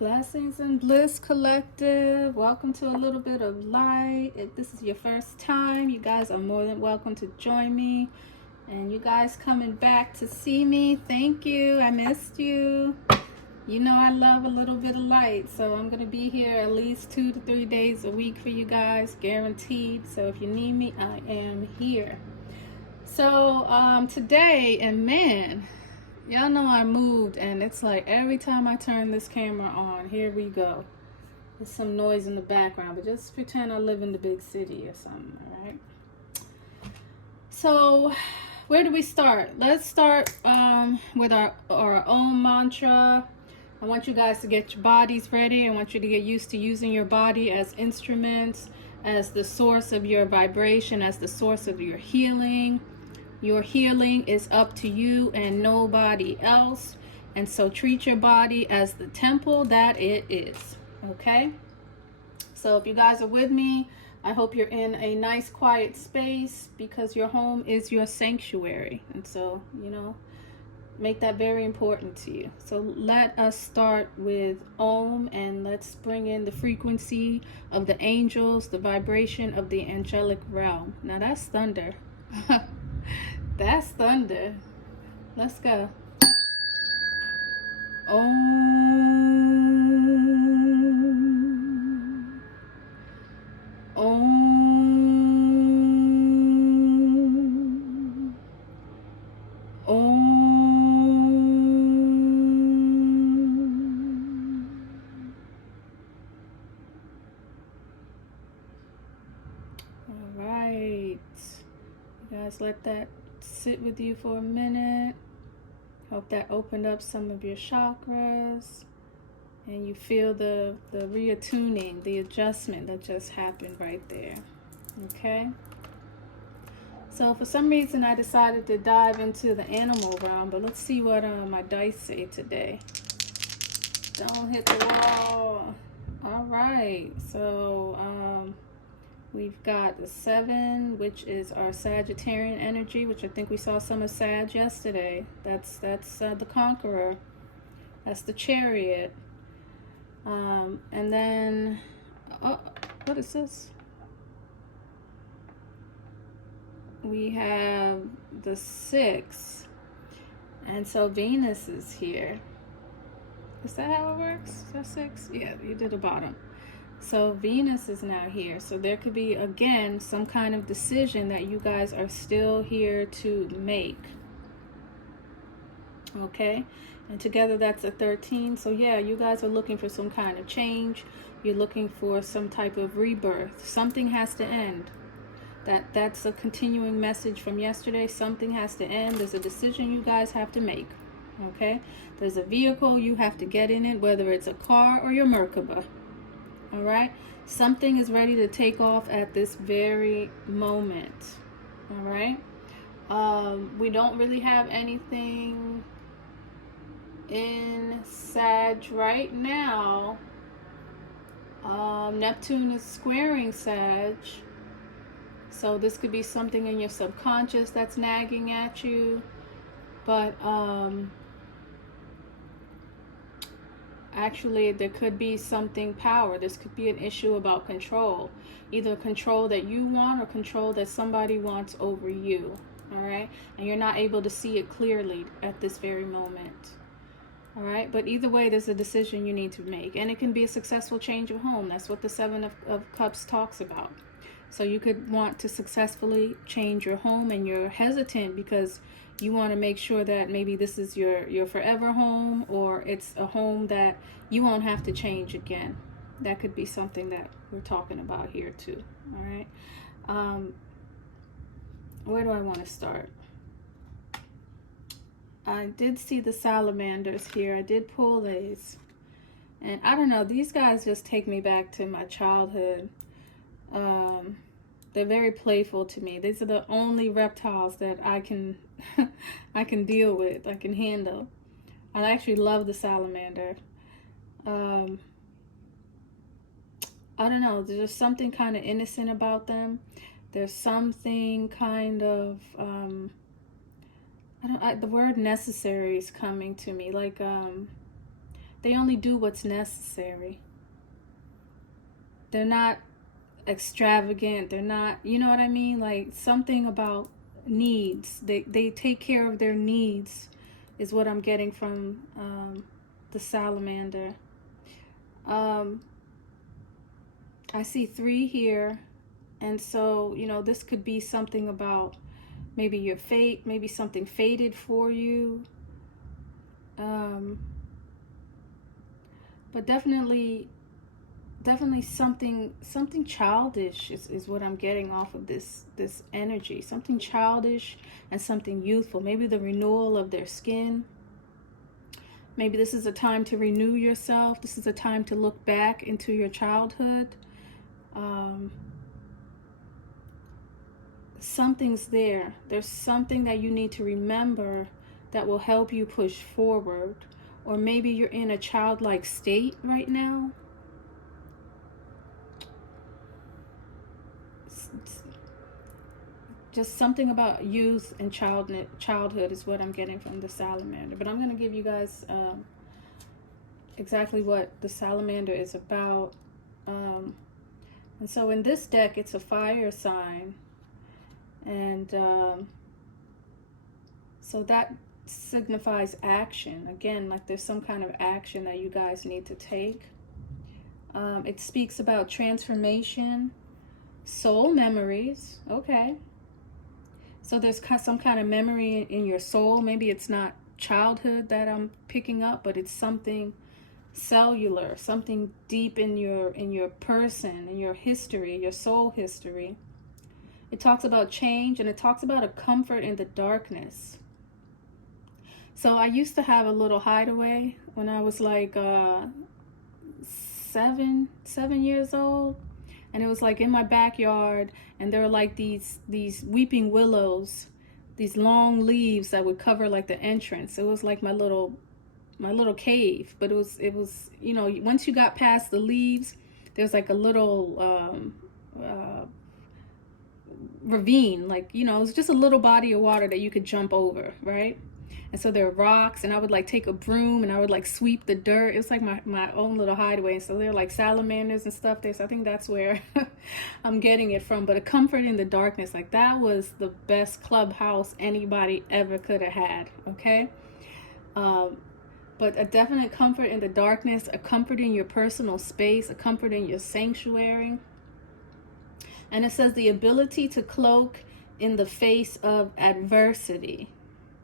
Blessings and Bliss Collective. Welcome to a little bit of light. If this is your first time, you guys are more than welcome to join me. And you guys coming back to see me, thank you. I missed you. You know I love a little bit of light, so I'm going to be here at least 2 to 3 days a week for you guys, guaranteed. So if you need me, I am here. So today, and man, y'all know I moved, and it's like every time I turn this camera on, here we go. There's some noise in the background, but just pretend I live in the big city or something, all right? So where do we start? Let's start with our own mantra. I want you guys to get your bodies ready. I want you to get used to using your body as instruments, as the source of your vibration, as the source of your healing. Your healing is up to you and nobody else. And so treat your body as the temple that it is. Okay? So if you guys are with me, I hope you're in a nice quiet space, because your home is your sanctuary. And so, you know, make that very important to you. So let us start with Om, and let's bring in the frequency of the angels, the vibration of the angelic realm. Now that's thunder. That's thunder. Let's go. Om. Om. Om. All right. You guys let that sit with you for a minute. Hope that opened up some of your chakras and you feel the reattuning, the adjustment that just happened right there. Okay? So for some reason I decided to dive into the animal realm, but let's see what my dice say today. Don't hit the wall. All right, so we've got the 7, which is our Sagittarian energy, which I think we saw some of Sag yesterday. That's the Conqueror. That's the Chariot. And then, what is this? We have the 6. And so Venus is here. Is that how it works? Is that 6? Yeah, you did the bottom. So Venus is now here. So there could be, again, some kind of decision that you guys are still here to make. Okay? And together that's a 13. So yeah, you guys are looking for some kind of change. You're looking for some type of rebirth. Something has to end. That's a continuing message from yesterday. Something has to end. There's a decision you guys have to make. Okay? There's a vehicle, you have to get in it, whether it's a car or your Merkaba. All right, something is ready to take off at this very moment. All right, we don't really have anything in Sag right now. Neptune is squaring Sag, so this could be something in your subconscious that's nagging at you, but actually there could be something power. This could be an issue about control, either control that you want or control that somebody wants over you. All right, and you're not able to see it clearly at this very moment. All right, but either way, there's a decision you need to make, and it can be a successful change of home. That's what the 7 of Cups talks about. So you could want to successfully change your home, and you're hesitant because you want to make sure that maybe this is your forever home, or it's a home that you won't have to change again. That could be something that we're talking about here too. All right. Where do I want to start? I did see the salamanders here. I did pull these. And I don't know, these guys just take me back to my childhood. They're very playful to me. These are the only reptiles that I can I can deal with, I can handle. I actually love the salamander. I don't know, there's just something kind of innocent about them. There's something kind of the word necessary is coming to me, like They only do what's necessary. They're not extravagant. They're not, you know what I mean? Like something about needs. They take care of their needs is what I'm getting from the salamander. I see 3 here. And so, you know, this could be something about maybe your fate, maybe something fated for you. But definitely something childish is what I'm getting off of this energy. Something childish and something youthful. Maybe the renewal of their skin. Maybe this is a time to renew yourself. This is a time to look back into your childhood. Something's there. There's something that you need to remember that will help you push forward. Or maybe you're in a childlike state right now. Just something about youth and childhood is what I'm getting from the salamander. But I'm going to give you guys exactly what the salamander is about. And so in this deck, it's a fire sign. And so that signifies action. Again, like there's some kind of action that you guys need to take. It speaks about transformation, soul memories. Okay. So there's some kind of memory in your soul. Maybe it's not childhood that I'm picking up, but it's something cellular, something deep in your person, in your history, your soul history. It talks about change, and it talks about a comfort in the darkness. So I used to have a little hideaway when I was like 7 years old. And it was like in my backyard, and there were like these weeping willows, these long leaves that would cover like the entrance. It was like my little cave, but it was you know, once you got past the leaves, there's like a little ravine, like, you know, it was just a little body of water that you could jump over, right? And so there are rocks, and I would like take a broom and I would like sweep the dirt. It was like my own little hideaway. And so there are like salamanders and stuff there. So I think that's where I'm getting it from. But a comfort in the darkness, like that was the best clubhouse anybody ever could have had. Okay. But a definite comfort in the darkness, a comfort in your personal space, a comfort in your sanctuary. And it says the ability to cloak in the face of adversity.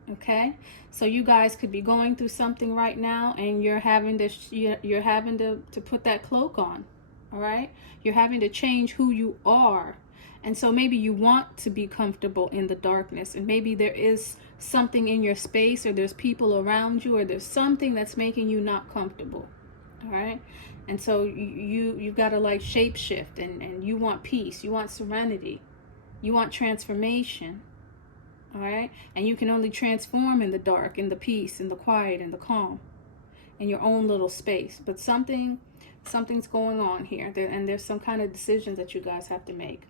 Okay, so you guys could be going through something right now, and you're having to put that cloak on. All right, you're having to change who you are. And so maybe you want to be comfortable in the darkness, and maybe there is something in your space, or there's people around you, or there's something that's making you not comfortable. All right, and so you've got to like shape shift, and you want peace, you want serenity, you want transformation. All right, and you can only transform in the dark, in the peace, in the quiet, in the calm, in your own little space. But something's going on here, and there's some kind of decisions that you guys have to make.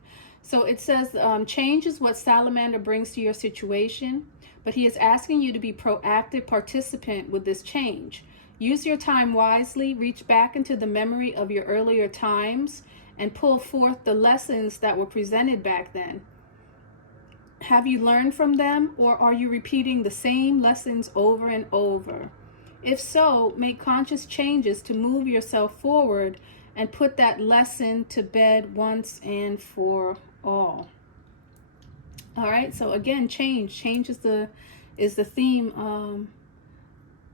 So it says change is what salamander brings to your situation, but he is asking you to be proactive participant with this change. Use your time wisely, reach back into the memory of your earlier times, and pull forth the lessons that were presented back then. Have you learned from them, or are you repeating the same lessons over and over? If so, make conscious changes to move yourself forward and put that lesson to bed once and for all. All right, so again, change is the theme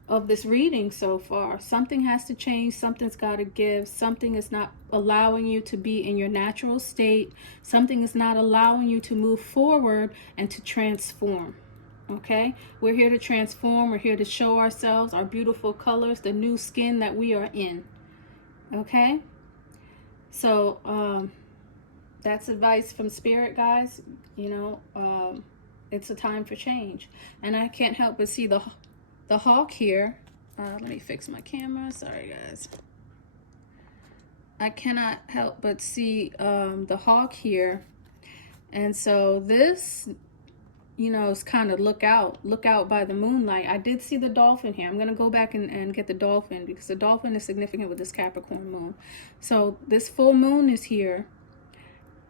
of this reading so far. Something has to change, something's got to give, something is not allowing you to be in your natural state, something is not allowing you to move forward and to transform. Okay, we're here to transform, we're here to show ourselves, our beautiful colors, the new skin that we are in. Okay, so that's advice from Spirit, guys. You know, it's a time for change. And I can't help but see the hawk here. Let me fix my camera. Sorry, guys. I cannot help but see the hawk here. And so this you know, is kind of look out by the moonlight. I did see the dolphin here. I'm going to go back and get the dolphin, because the dolphin is significant with this Capricorn moon. So this full moon is here,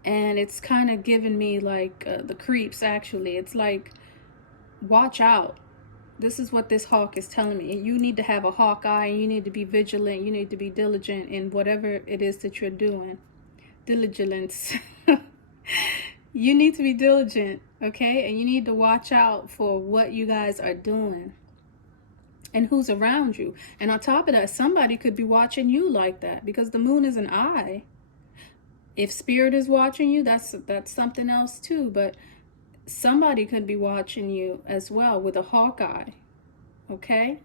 and it's kind of giving me like the creeps, actually. It's like, watch out. This is what this hawk is telling me. You need to have a hawk eye, and you need to be vigilant. You need to be diligent in whatever it is that you're doing. Diligence. You need to be diligent, okay? And you need to watch out for what you guys are doing and who's around you. And on top of that, somebody could be watching you like that, because the moon is an eye. If spirit is watching you, that's something else too. But somebody could be watching you as well with a hawk eye, okay?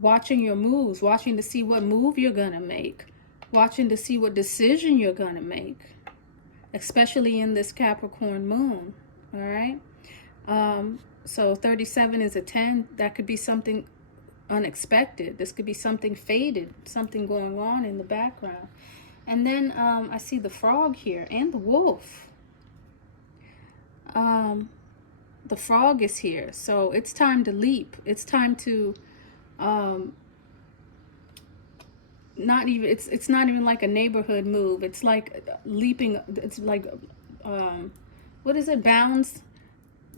Watching your moves, watching to see what move you're gonna make, watching to see what decision you're gonna make, especially in this Capricorn moon. All right. So 37 is a 10. That could be something unexpected. This could be something faded, something going on in the background. And then I see the frog here and the wolf. The frog is here. So it's time to leap. It's time to it's not even like a neighborhood move. It's like leaping. It's like what is it, bounds,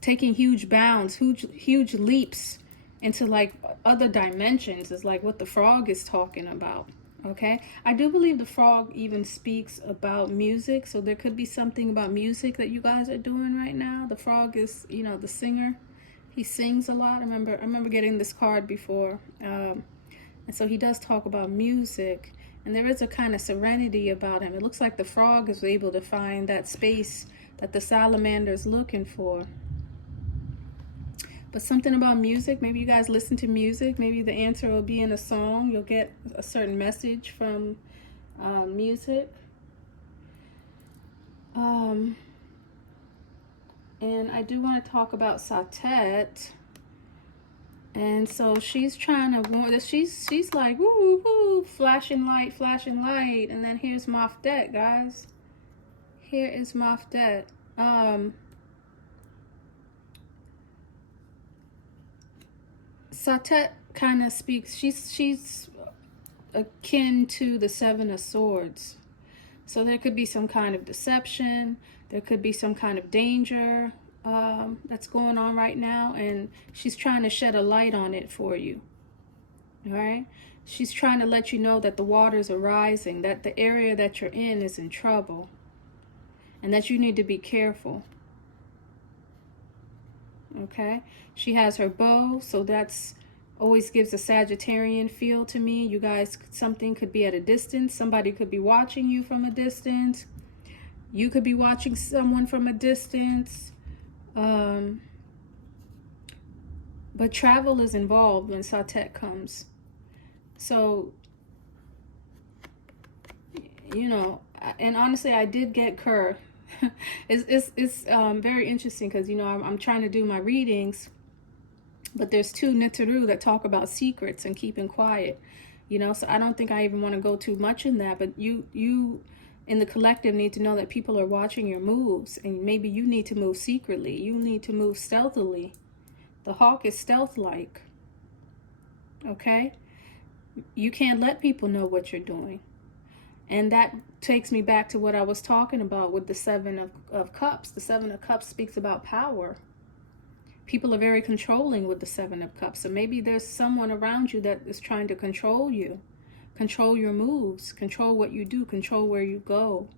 taking huge bounds, huge leaps into like other dimensions is like what the frog is talking about. Okay, I do believe the frog even speaks about music, so there could be something about music that you guys are doing right now. The frog is, you know, the singer. He sings a lot. I remember getting this card before. And so he does talk about music, and there is a kind of serenity about him. It looks like the frog is able to find that space that the salamander is looking for. But something about music, maybe you guys listen to music. Maybe the answer will be in a song. You'll get a certain message from music. And I do want to talk about Satet. And so she's trying to warn us. She's like, woo, woo, flashing light, flashing light. And then here's Mafdet, guys. Here is Mafdet. Satet kind of speaks, she's akin to the Seven of Swords. So there could be some kind of deception. There could be some kind of danger that's going on right now, and she's trying to shed a light on it for you. All right, she's trying to let you know that the waters are rising, that the area that you're in is in trouble, and that you need to be careful. Okay, she has her bow, so that's always gives a Sagittarian feel to me. You guys, something could be at a distance. Somebody could be watching you from a distance. You could be watching someone from a distance. But travel is involved when Satet comes. So, you know, and honestly, I did get Kerr. It's very interesting because, you know, I'm trying to do my readings, but there's two Nitaru that talk about secrets and keeping quiet, you know, so I don't think I even want to go too much in that. But you in the collective need to know that people are watching your moves, and maybe you need to move secretly. You need to move stealthily. The hawk is stealth-like. Okay? You can't let people know what you're doing. And that takes me back to what I was talking about with the Seven of Cups. The Seven of Cups speaks about power. People are very controlling with the Seven of Cups. So maybe there's someone around you that is trying to control you. Control your moves. Control what you do. Control where you go.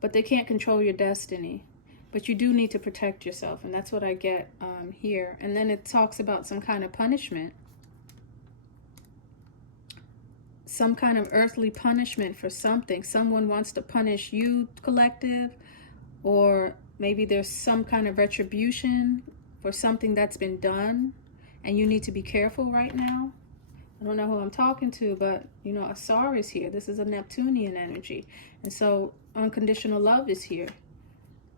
But they can't control your destiny. But you do need to protect yourself. And that's what I get here. And then it talks about some kind of punishment. Some kind of earthly punishment for something. Someone wants to punish you, collective, or maybe there's some kind of retribution for something that's been done, and you need to be careful right now. I don't know who I'm talking to, but, you know, Asar is here. This is a Neptunian energy. And so unconditional love is here.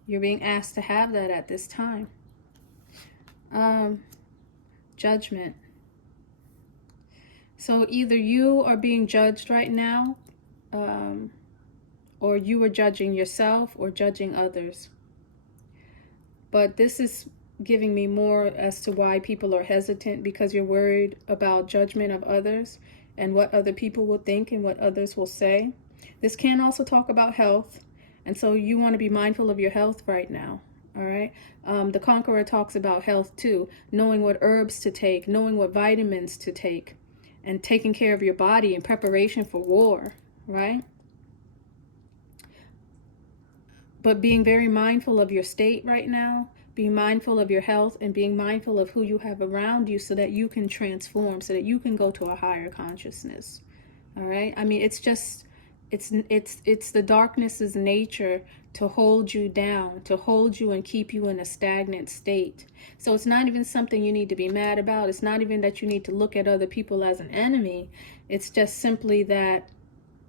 You're being asked to have that at this time. Judgment. So either you are being judged right now, or you are judging yourself or judging others. but this is giving me more as to why people are hesitant, because you're worried about judgment of others and what other people will think and what others will say. This can also talk about health, and so you want to be mindful of your health right now. All right. The Conqueror talks about health too, knowing what herbs to take, knowing what vitamins to take, and taking care of your body in preparation for war, right? But being very mindful of your state right now, being mindful of your health, and being mindful of who you have around you so that you can transform, so that you can go to a higher consciousness. All right. I mean, it's just, it's the darkness's nature to hold you down, to hold you and keep you in a stagnant state. So it's not even something you need to be mad about. It's not even that you need to look at other people as an enemy. It's just simply that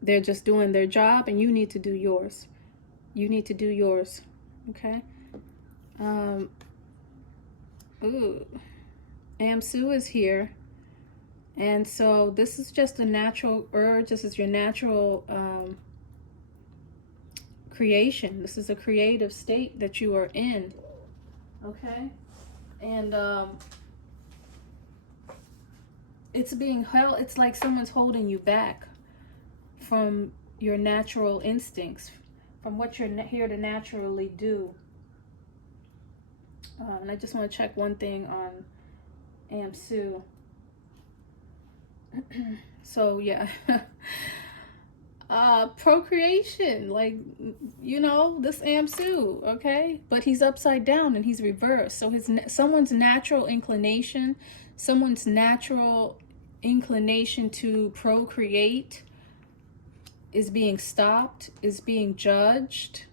they're just doing their job and you need to do yours. You need to do yours. Okay. Amsu is here, and so this is just a natural urge. This is your natural creation. This is a creative state that you are in. Okay. And it's being held. It's like someone's holding you back from your natural instincts, from what you're here to naturally do. And I just want to check one thing on Amsu. So yeah, procreation, like, you know, this Amsu, okay, but he's upside down and he's reversed. So someone's natural inclination to procreate is being stopped, is being judged.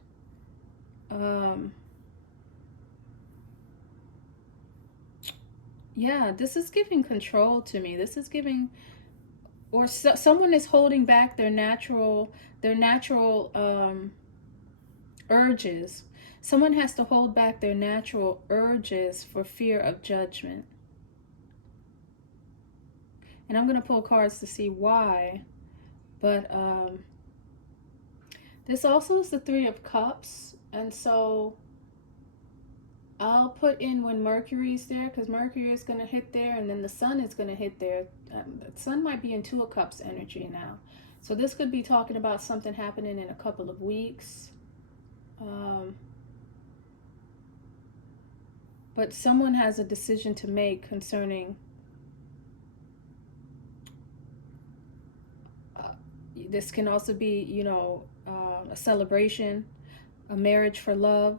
Yeah, this is giving control to me. This is giving, or someone is holding back their natural urges. Someone has to hold back their natural urges for fear of judgment. And I'm going to pull cards to see why. But this also is the Three of Cups. And so I'll put in when Mercury's there, because Mercury is going to hit there, and then the Sun is going to hit there. The Sun might be in Two of Cups energy now. So this could be talking about something happening in a couple of weeks. But someone has a decision to make concerning this. Can also be, you know, a celebration, a marriage for love.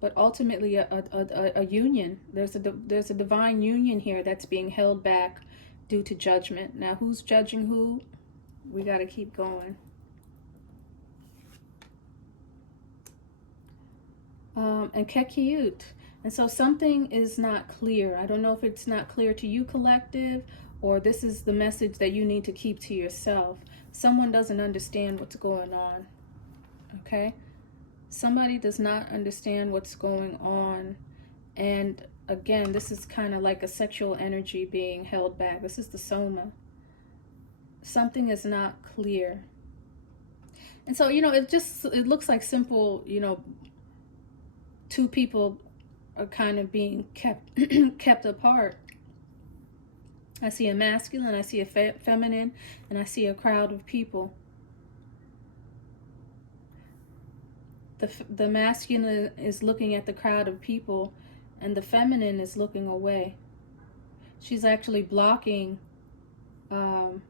But ultimately a union. There's a divine union here that's being held back due to judgment. Now, who's judging who? We got to keep going. And Kekiut. And so something is not clear. I don't know if it's not clear to you, collective, or this is the message that you need to keep to yourself. Someone doesn't understand what's going on. Okay? Somebody does not understand what's going on. And again, this is kind of like a sexual energy being held back. This is the Soma. Something is not clear. And so, you know, it looks like simple, you know, two people are kind of being kept apart. I see a masculine, I see a feminine, and I see a crowd of people. The masculine is looking at the crowd of people, and the feminine is looking away. She's actually blocking the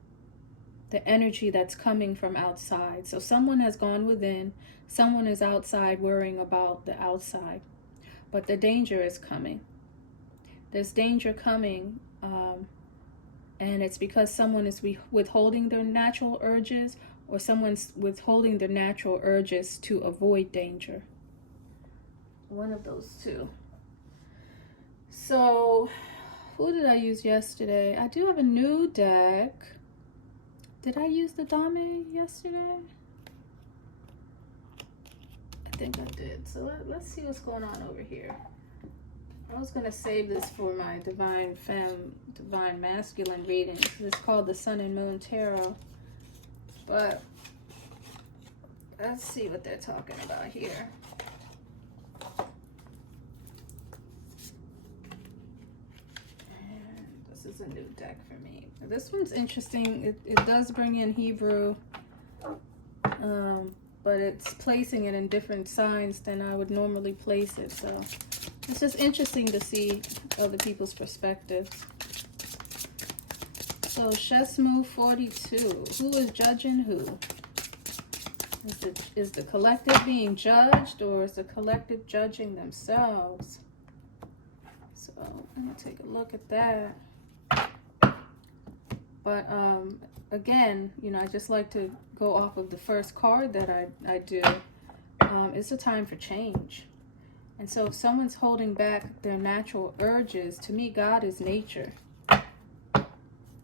energy that's coming from outside. So someone has gone within, someone is outside worrying about the outside. But the danger is coming. There's danger coming, and it's because someone is withholding their natural urges, or someone's withholding their natural urges to avoid danger. One of those two. So, who did I use yesterday? I do have a new deck. Did I use the Dame yesterday? I think I did. So let's see what's going on over here. I was going to save this for my Divine Masculine reading. It's called the Sun and Moon Tarot. But let's see what they're talking about here. a new deck for me. This one's interesting. It does bring in Hebrew, but it's placing it in different signs than I would normally place it. So it's just interesting to see other people's perspectives. So Shesmu 42. Who is judging who? Is the collective being judged, or is the collective judging themselves? So I'm gonna take a look at that. But again, you know, I just like to go off of the first card that I do. It's a time for change. And so if someone's holding back their natural urges, to me, God is nature.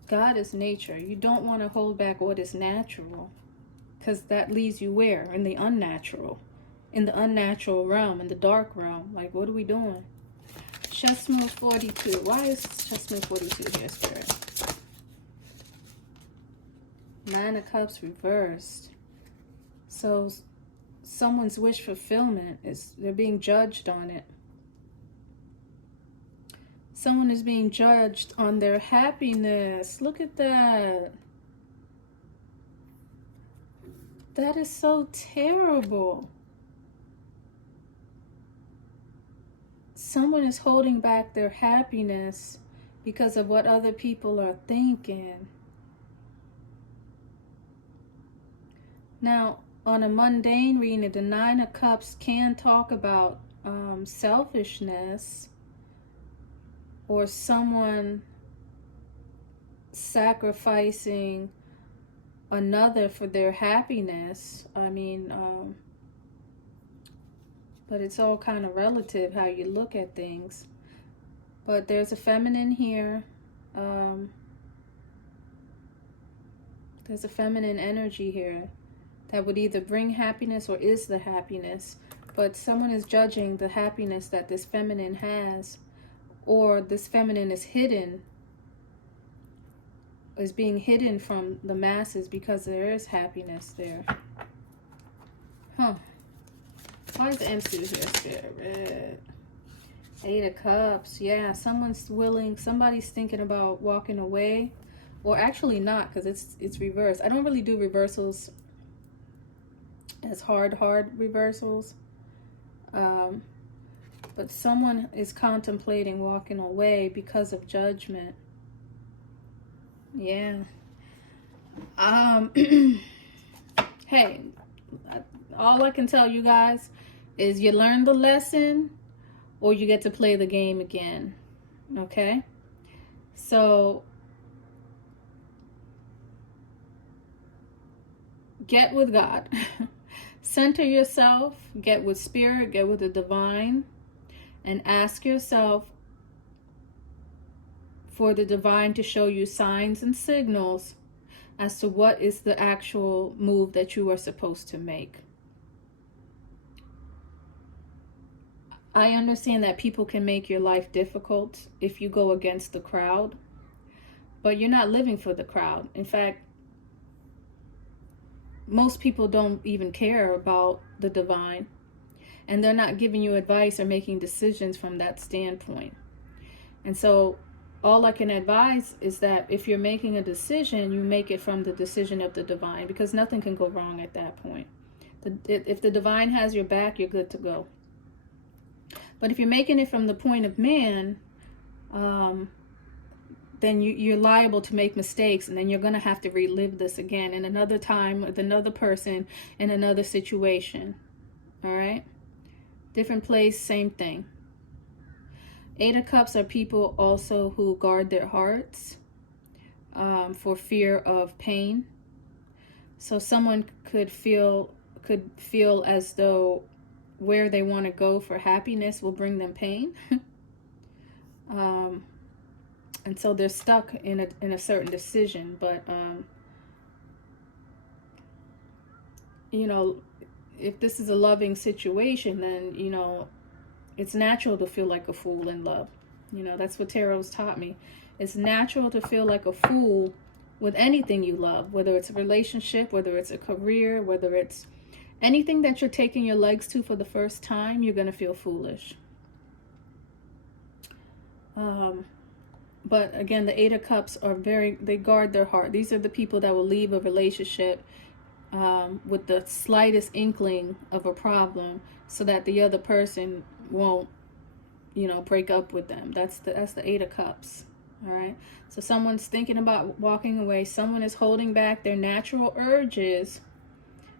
God is nature. You don't want to hold back what is natural, because that leaves you where? In the unnatural. In the unnatural realm, in the dark realm. Like, what are we doing? Shesmu 42. Why is Shesmu 42 here, Spirit? Nine of Cups reversed. So someone's wish fulfillment is, they're being judged on it. Someone is being judged on their happiness. Look at that. That is so terrible. Someone is holding back their happiness because of what other people are thinking. Now, on a mundane reading, the Nine of Cups can talk about selfishness, or someone sacrificing another for their happiness. I mean, but it's all kind of relative how you look at things. But there's a feminine here. There's a feminine energy here that would either bring happiness or is the happiness. But someone is judging the happiness that this feminine has, or this feminine is hidden, is being hidden from the masses because there is happiness there. Huh. Why is the MC here, Spirit? Eight of Cups. Yeah, someone's willing, somebody's thinking about walking away. Or actually not, because it's reversed. I don't really do reversals as hard reversals. But someone is contemplating walking away because of judgment. Yeah. Hey, all I can tell you guys is you learn the lesson or you get to play the game again. Okay? So get with God. Center yourself, get with spirit, get with the divine, and ask yourself for the divine to show you signs and signals as to what is the actual move that you are supposed to make. I understand that people can make your life difficult if you go against the crowd, but you're not living for the crowd. In fact, most people don't even care about the divine, and they're not giving you advice or making decisions from that standpoint. And so all I can advise is that if you're making a decision, you make it from the decision of the divine, because nothing can go wrong at that point. If the divine has your back, you're good to go. But if you're making it from the point of man, then you're liable to make mistakes, and then you're going to have to relive this again in another time with another person in another situation. All right? Different place, same thing. Eight of Cups are people also who guard their hearts for fear of pain. So someone could feel as though where they want to go for happiness will bring them pain. And so they're stuck in a certain decision. But you know, if this is a loving situation, then, you know, it's natural to feel like a fool in love. You know, that's what tarot's taught me. It's natural to feel like a fool with anything you love, whether it's a relationship, whether it's a career, whether it's anything that you're taking your legs to for the first time, you're going to feel foolish. But again, the Eight of Cups are they guard their heart. These are the people that will leave a relationship with the slightest inkling of a problem, so that the other person won't, break up with them. That's the Eight of Cups. All right. So someone's thinking about walking away. Someone is holding back their natural urges,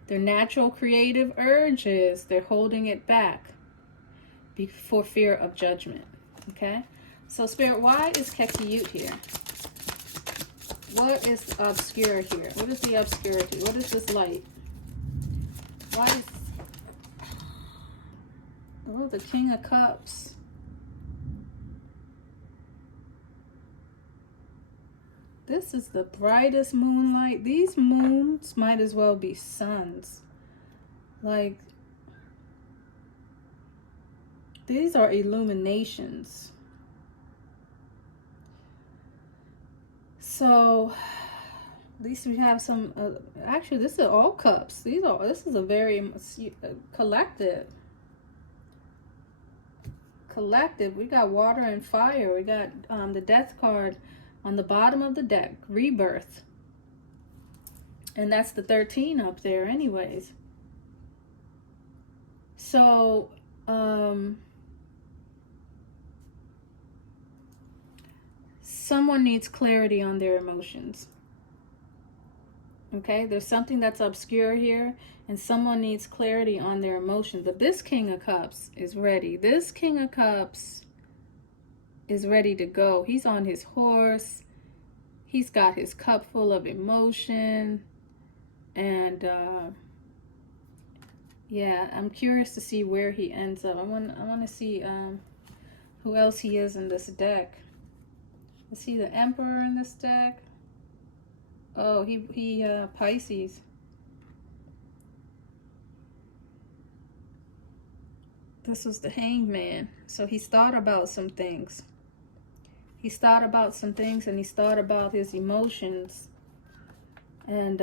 their natural creative urges. They're holding it back for fear of judgment. Okay. So Spirit, why is Kekiyut here? What is obscure here? What is the obscurity? What is this light? Why is... Oh, the King of Cups. This is the brightest moonlight. These moons might as well be suns. Like, these are illuminations. So, at least we have some, actually, this is all cups. This is a very collective. We got water and fire. We got the death card on the bottom of the deck, rebirth. And that's the 13 up there anyways. So, someone needs clarity on their emotions. Okay, there's something that's obscure here, and someone needs clarity on their emotions. But this King of Cups is ready. This King of Cups is ready to go. He's on his horse. He's got his cup full of emotion. And yeah, I'm curious to see where he ends up. I want to see who else he is in this deck. Is he the Emperor in this deck? Oh, he Pisces. This was the Hanged Man. So he's thought about some things. He's thought about some things, and he's thought about his emotions. And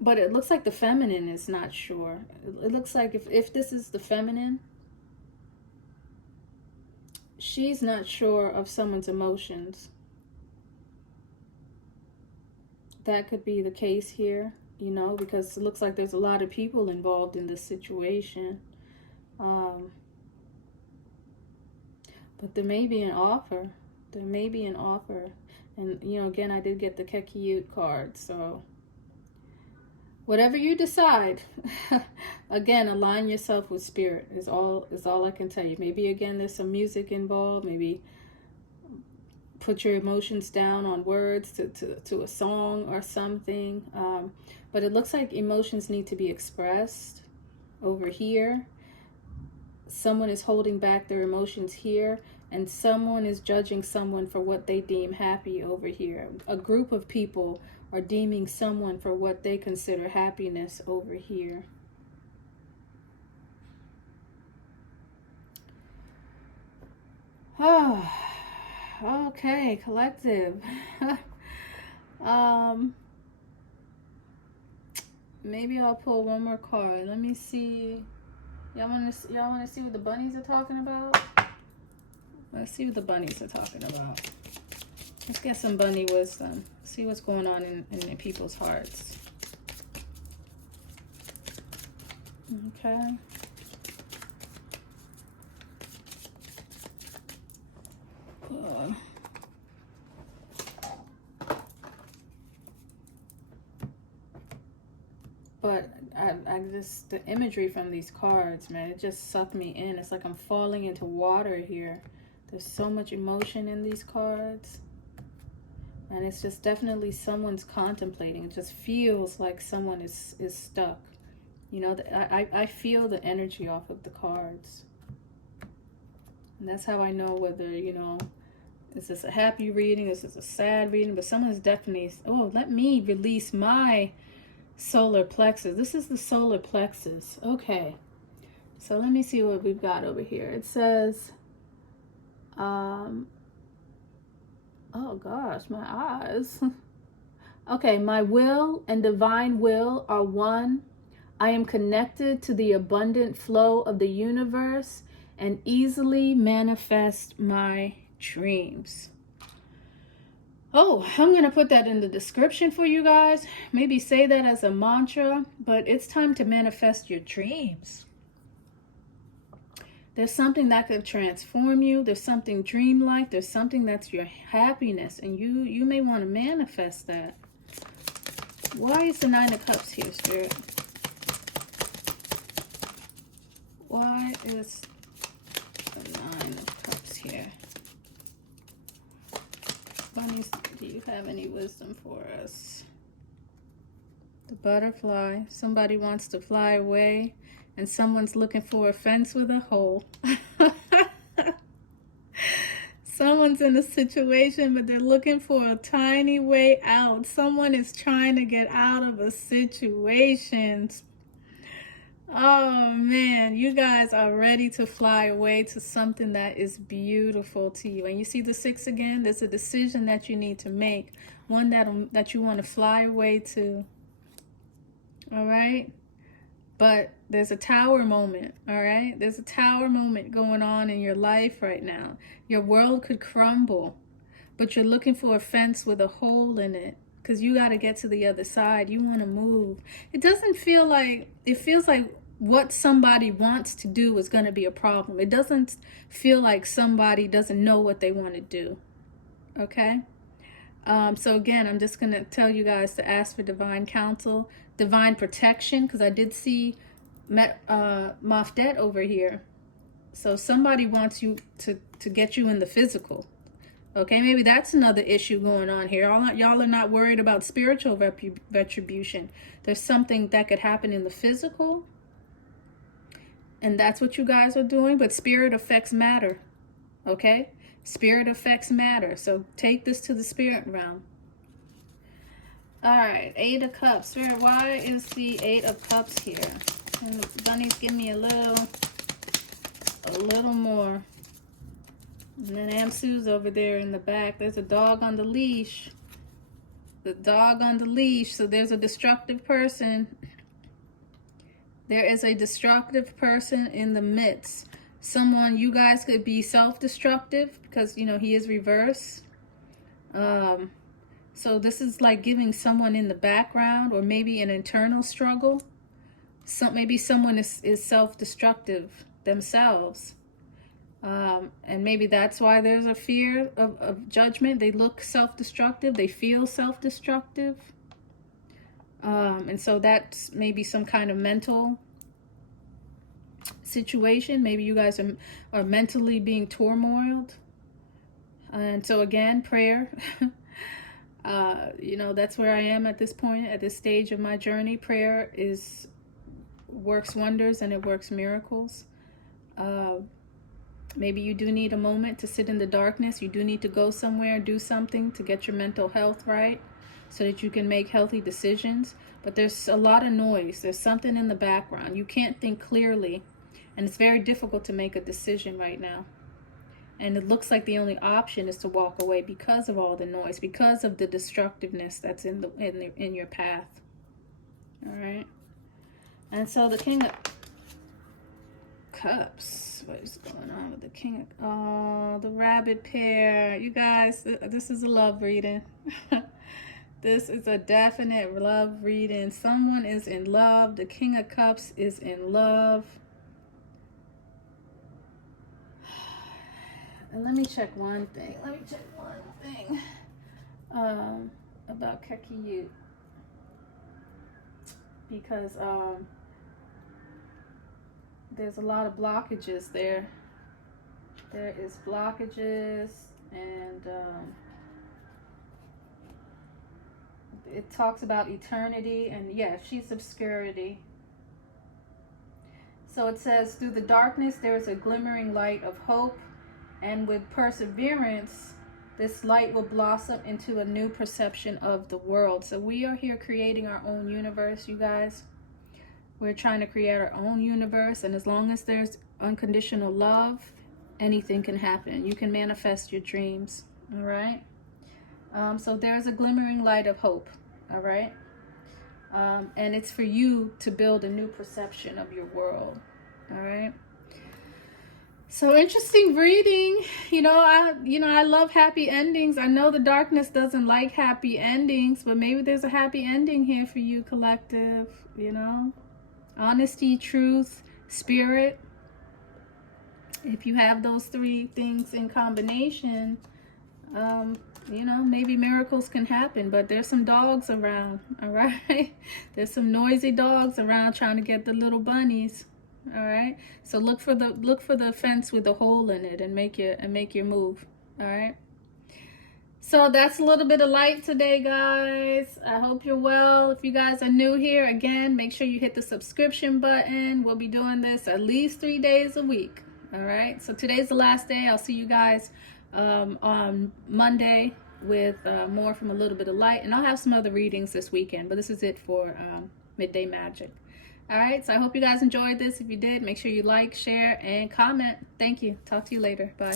but it looks like the feminine is not sure. It looks like if this is the feminine, she's not sure of someone's emotions. That could be the case here, because it looks like there's a lot of people involved in this situation. But there may be an offer. There may be an offer. And, again, I did get the Kekiyut card. So, whatever you decide, again, align yourself with spirit is all I can tell you. Maybe, again, there's some music involved. Maybe put your emotions down on words to a song or something. But it looks like emotions need to be expressed over here. Someone is holding back their emotions here, and someone is judging someone for what they deem happy over here. A group of people are deeming someone for what they consider happiness over here. Oh, okay, collective. Maybe I'll pull one more card. Let me see. Y'all want to see what the bunnies are talking about? Let's see what the bunnies are talking about. Let's get some bunny wisdom. See what's going on in people's hearts. Okay. But I just, the imagery from these cards, man, it just sucked me in. It's like I'm falling into water here. There's so much emotion in these cards. And it's just definitely someone's contemplating. It just feels like someone is stuck. I feel the energy off of the cards. And that's how I know whether, is this a happy reading? Is this a sad reading? But someone's definitely, let me release my solar plexus. This is the solar plexus. Okay. So let me see what we've got over here. It says, oh gosh, my eyes. Okay, my will and divine will are one. I am connected to the abundant flow of the universe, and easily manifest my dreams. Oh, I'm going to put that in the description for you guys. Maybe say that as a mantra, but it's time to manifest your dreams. There's something that could transform you. There's something dreamlike. There's something that's your happiness, and you may want to manifest that. Why is the Nine of Cups here, Spirit? Why is the Nine of Cups here? Bunnies, do you have any wisdom for us? The butterfly. Somebody wants to fly away, and someone's looking for a fence with a hole. Someone's in a situation, but they're looking for a tiny way out. Someone is trying to get out of a situation. Oh man, you guys are ready to fly away to something that is beautiful to you. And you see the 6 again? There's a decision that you need to make. One that you want to fly away to. All right? But there's a tower moment, all right? There's a tower moment going on in your life right now. Your world could crumble, but you're looking for a fence with a hole in it because you got to get to the other side. You want to move. It doesn't feel like, it feels like what somebody wants to do is going to be a problem. It doesn't feel like somebody doesn't know what they want to do, okay? So again, I'm just going to tell you guys to ask for divine counsel, divine protection, because I did see Mafdet over here. So somebody wants you to get you in the physical. Okay, maybe that's another issue going on here. Y'all are not worried about spiritual retribution. There's something that could happen in the physical, and that's what you guys are doing. But spirit affects matter, okay? Spirit affects matter. So take this to the spirit realm. All right, 8 of Cups. Spirit, why is the 8 of Cups here? And the bunnies give me a little more. And then Amsu's over there in the back. There's a dog on the leash. The dog on the leash. So there's a destructive person. There is a destructive person in the midst. Someone, you guys could be self-destructive because, you know, he is reverse. So this is like giving someone in the background, or maybe an internal struggle. Maybe someone is self-destructive themselves. And maybe that's why there's a fear of judgment. They look self-destructive. They feel self-destructive. And so that's maybe some kind of mental situation. Maybe you guys are mentally being turmoiled. And so again, prayer. You know, that's where I am at this point, at this stage of my journey. Prayer works wonders, and it works miracles. Maybe you do need a moment to sit in the darkness. You do need to go somewhere, do something to get your mental health right so that you can make healthy decisions. But there's a lot of noise. There's something in the background. You can't think clearly, and it's very difficult to make a decision right now. And it looks like the only option is to walk away because of all the noise, because of the destructiveness that's in your path. All right. And so the King of Cups. What is going on with the King of... Oh, the rabbit pair. You guys, this is a love reading. This is a definite love reading. Someone is in love. The King of Cups is in love. And let me check one thing. About Kekiyut. Because there's a lot of blockages there. There is blockages, and it talks about eternity, and yeah, she's obscurity. So it says, through the darkness there is a glimmering light of hope, and with perseverance this light will blossom into a new perception of the world. So we are here creating our own universe, you guys. We're trying to create our own universe, and as long as there's unconditional love, anything can happen. You can manifest your dreams, all right? So there's a glimmering light of hope, all right? And it's for you to build a new perception of your world, all right? So interesting reading. I love happy endings. I know the darkness doesn't like happy endings, but maybe there's a happy ending here for you, collective. Honesty, truth, spirit. If you have those three things in combination, maybe miracles can happen. But there's some dogs around, all right? There's some noisy dogs around trying to get the little bunnies. All right, so look for the fence with a hole in it and make your move. All right, so that's a little bit of light today, guys. I hope you're well. If you guys are new here, again, make sure you hit the subscription button. We'll be doing this at least 3 days a week. All right, so today's the last day. I'll see you guys on Monday with more from A Little Bit of Light, and I'll have some other readings this weekend, but this is it for Midday Magic. All right, so I hope you guys enjoyed this. If you did, make sure you like, share, and comment. Thank you. Talk to you later. Bye.